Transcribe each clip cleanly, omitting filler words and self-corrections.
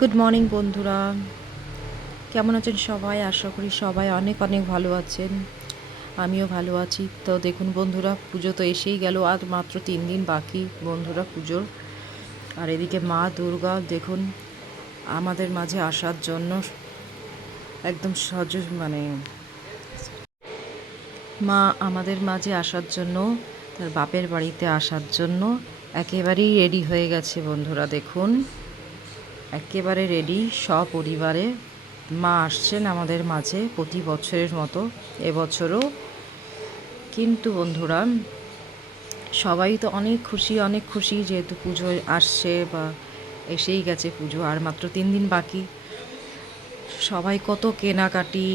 Good morning বন্ধুরা, কেমন আছেন সবাই? আশা করি সবাই অনেক অনেক ভালো আছেন। আমিও ভালো আছি। তো দেখুন বন্ধুরা, পুজো তো এসেই গেল, আর মাত্র 3 দিন বাকি বন্ধুরা পুজোর। আর এদিকে মা দুর্গা দেখুন আমাদের মাঝে আসার জন্য একদম মা আমাদের মাঝে আসার জন্য, তার বাপের বাড়িতে আসার জন্য একেবারেই রেডি হয়ে গেছে বন্ধুরা। দেখুন একেবারে রেডি সপরিবারে মা আসছেন আমাদের মাঝে প্রতি বছরের মতো এবছরও। কিন্তু বন্ধুরা, সবাই তো অনেক খুশি যেহেতু পুজো আসছে বা এসেই গেছে পুজো, আর মাত্র 3 দিন বাকি। সবাই কত কেনাকাটি,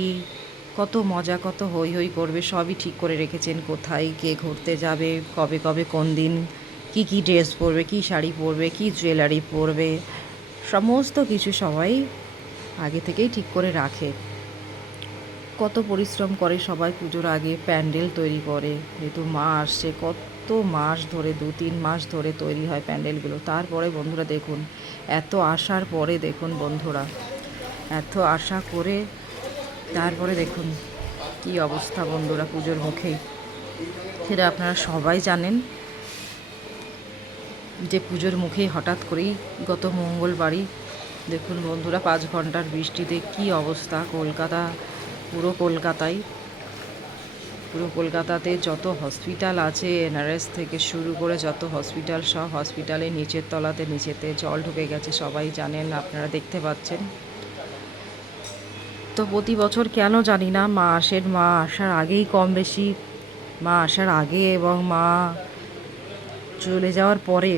কত মজা, কত হই হই করবে, সবই ঠিক করে রেখেছেন। কোথায় কে ঘুরতে যাবে, কবে কবে কোন দিন, কি ড্রেস পরবে, কি শাড়ি পরবে, কি জুয়েলারি পরবে, সমস্ত কিছু সবাই আগে থেকেই ঠিক করে রাখে। কত পরিশ্রম করে সবাই পুজোর আগে, প্যান্ডেল তৈরি করে। যেহেতু মা আসছে, কত মাস ধরে 2-3 মাস ধরে তৈরি হয় প্যান্ডেলগুলো। তারপরে বন্ধুরা দেখুন, এত আসার পরে দেখুন বন্ধুরা, এত আশা করে তারপরে দেখুন কি অবস্থা বন্ধুরা পুজোর মুখেই। সেটা আপনারা সবাই জানেন যে পুজোর মুখেই হঠাৎ করেই গত মঙ্গলবারই দেখুন বন্ধুরা 5 ঘন্টার বৃষ্টিতে কি অবস্থা পুরো কলকাতাতে যত হসপিটাল আছে, এনআরএস থেকে শুরু করে যত হসপিটাল, সব হসপিটালে নিচেতে জল ঢুকে গেছে, সবাই জানেন, আপনারা দেখতে পাচ্ছেন। তো প্রতি বছর কেন জানি না, মা আসার আগেই কম বেশি, মা আসার আগে এবং মা চলে যাওয়ার পরে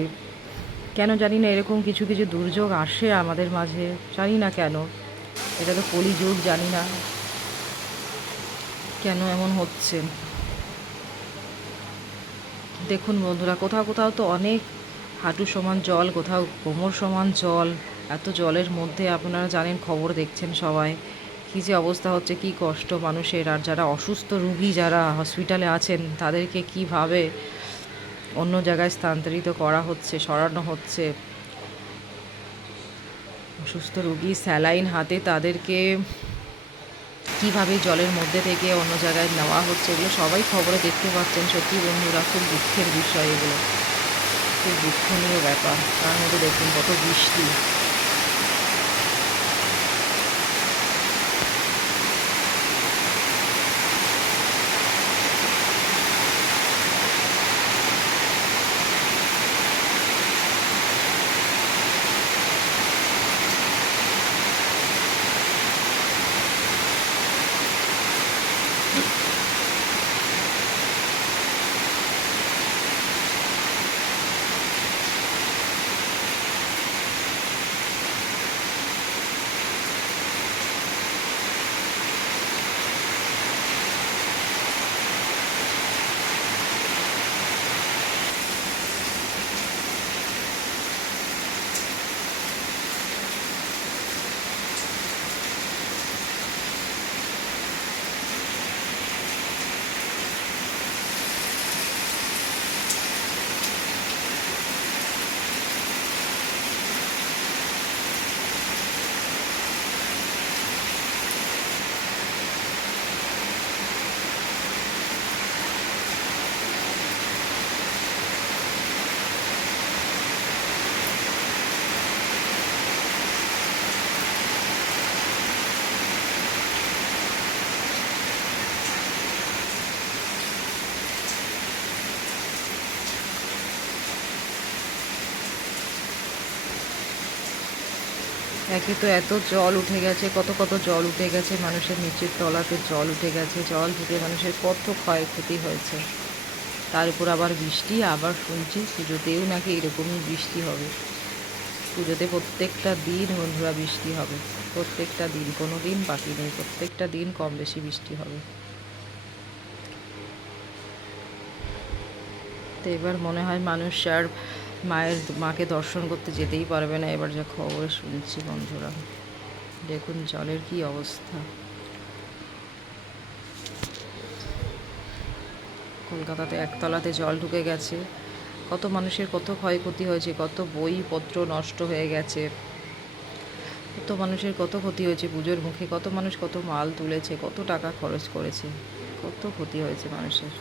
কেন জানি না এরকম কিছু কিছু দুর্যোগ আসে আমাদের মাঝে, জানি না কেন। এটা তো কলিযুগ, জানি না কেন এমন হচ্ছে। দেখুন বন্ধুরা, কোথাও কোথাও তো অনেক হাঁটু সমান জল, কোথাও কোমর সমান জল। এত জলের মধ্যে আপনারা জানেন, খবর দেখছেন সবাই, কী যে অবস্থা হচ্ছে, কী কষ্ট মানুষের। আর যারা অসুস্থ রুগী, যারা হসপিটালে আছেন, তাদেরকে কীভাবে অন্য জায়গায় স্থানান্তরিত করা হচ্ছে, সরানো হচ্ছে। অসুস্থ রুগী স্যালাইন হাতে, তাদেরকে কীভাবে জলের মধ্যে থেকে অন্য জায়গায় নেওয়া হচ্ছে, এগুলো সবাই খবরে দেখতে পাচ্ছেন। সত্যি বন্ধুরা, খুব দুঃখের বিষয় এগুলো, খুব দুঃখনীয় ব্যাপার। তার মধ্যে দেখুন কত বৃষ্টি। একে তো এত জল উঠে গেছে, কত কত জল উঠে গেছে, মানুষের নিচের তলাতে জল উঠে গেছে, জল ঢুকে মানুষের কত ক্ষয়ক্ষতি হয়েছে। তার উপর আবার বৃষ্টি, আবার শুনছি পুজোতেও নাকি এরকমই বৃষ্টি হবে। পুজোতে প্রত্যেকটা দিন বন্ধুরা বৃষ্টি হবে, প্রত্যেকটা দিন, কোনো দিন বাকি নেই, প্রত্যেকটা দিন কম বেশি বৃষ্টি হবে। তো এবার মনে হয় মানুষ আর মাকে দর্শন করতে যেতেই পারবে না, এবার যা খবরে শুনছি বন্ধুরা। দেখুন জলের কি অবস্থা। কলকাতাতে একতলাতে জল ঢুকে গেছে, কত মানুষের কত ক্ষয়ক্ষতি হয়েছে, কত বইপত্র নষ্ট হয়ে গেছে, কত মানুষের কত ক্ষতি হয়েছে পুজোর মুখে, কত মানুষ কত মাল তুলেছে, কত টাকা খরচ করেছে, কত ক্ষতি হয়েছে মানুষের।